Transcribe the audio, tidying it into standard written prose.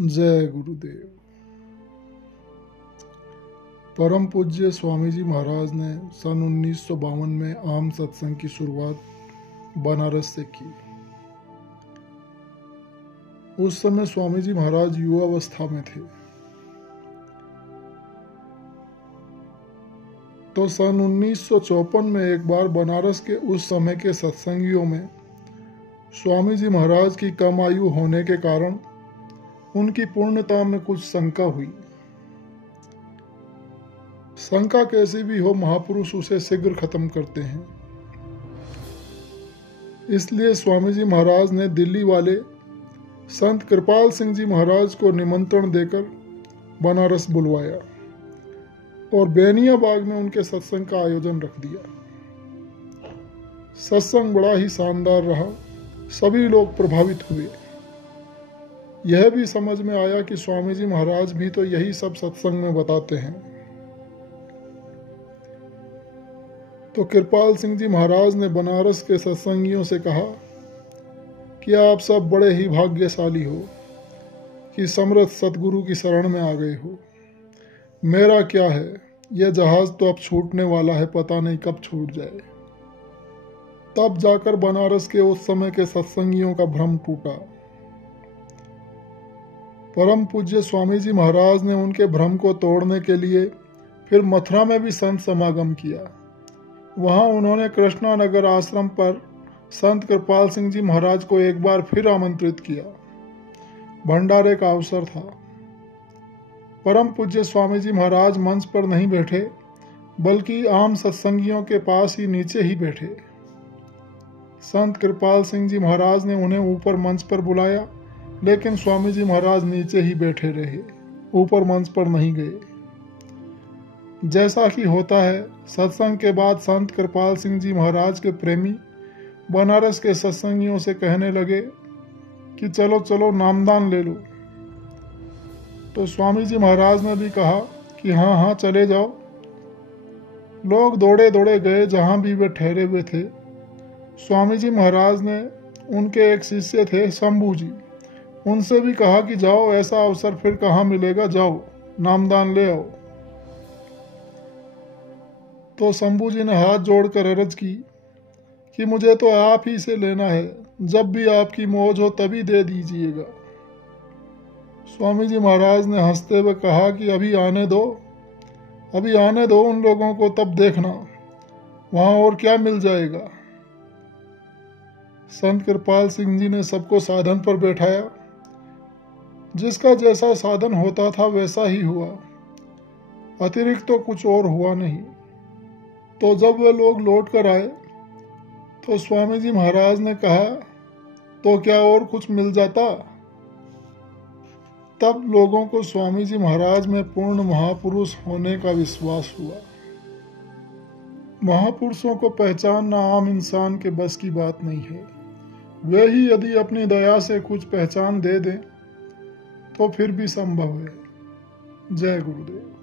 जय गुरुदेव। परम पूज्य स्वामी जी महाराज ने सन 1952 में आम सत्संग की शुरुआत बनारस से की। उस समय स्वामी जी महाराज युवावस्था में थे। तो सन 1954 में एक बार बनारस के उस समय के सत्संगियों में स्वामी जी महाराज की कम आयु होने के कारण उनकी पूर्णता में कुछ शंका हुई। शंका कैसी भी हो, महापुरुष उसे शीघ्र खत्म करते हैं। इसलिए स्वामी जी महाराज ने दिल्ली वाले संत कृपाल सिंह जी महाराज को निमंत्रण देकर बनारस बुलवाया और बेनिया बाग में उनके सत्संग का आयोजन रख दिया। सत्संग बड़ा ही शानदार रहा। सभी लोग प्रभावित हुए। यह भी समझ में आया कि स्वामी जी महाराज भी तो यही सब सत्संग में बताते हैं। तो कृपाल सिंह जी महाराज ने बनारस के सत्संगियों से कहा कि आप सब बड़े ही भाग्यशाली हो कि समर्थ सतगुरु की शरण में आ गए हो। मेरा क्या है, यह जहाज तो अब छूटने वाला है, पता नहीं कब छूट जाए। तब जाकर बनारस के उस समय के सत्संगियों का भ्रम टूटा। परम पूज्य स्वामी जी महाराज ने उनके भ्रम को तोड़ने के लिए फिर मथुरा में भी संत समागम किया। वहां उन्होंने कृष्णा नगर आश्रम पर संत कृपाल सिंह जी महाराज को एक बार फिर आमंत्रित किया। भंडारे का अवसर था। परम पूज्य स्वामी जी महाराज मंच पर नहीं बैठे, बल्कि आम सत्संगियों के पास ही नीचे ही बैठे। संत कृपाल सिंह जी महाराज ने उन्हें ऊपर मंच पर बुलाया, लेकिन स्वामी जी महाराज नीचे ही बैठे रहे, ऊपर मंच पर नहीं गए। जैसा कि होता है, सत्संग के बाद संत कृपाल सिंह जी महाराज के प्रेमी बनारस के सत्संगियों से कहने लगे कि चलो चलो नामदान ले लो। तो स्वामी जी महाराज ने भी कहा कि हाँ हाँ चले जाओ। लोग दौड़े दौड़े गए जहां भी वे ठहरे हुए थे। स्वामी जी महाराज ने उनके एक शिष्य थे शंभू जी, उनसे भी कहा कि जाओ, ऐसा अवसर फिर कहाँ मिलेगा, जाओ नामदान ले आओ। तो शंभू जी ने हाथ जोड़कर अर्ज की कि मुझे तो आप ही से लेना है, जब भी आपकी मौज हो तभी दे दीजिएगा। स्वामी जी महाराज ने हंसते हुए कहा कि अभी आने दो उन लोगों को, तब देखना वहां और क्या मिल जाएगा। संत कृपाल सिंह जी ने सबको साधन पर बैठाया। जिसका जैसा साधन होता था वैसा ही हुआ, अतिरिक्त तो कुछ और हुआ नहीं। तो जब वे लोग लौट कर आए तो स्वामी जी महाराज ने कहा, तो क्या और कुछ मिल जाता? तब लोगों को स्वामी जी महाराज में पूर्ण महापुरुष होने का विश्वास हुआ। महापुरुषों को पहचानना आम इंसान के बस की बात नहीं है। वे ही यदि अपनी दया से कुछ पहचान दे दें तो फिर भी संभव है। जय गुरुदेव।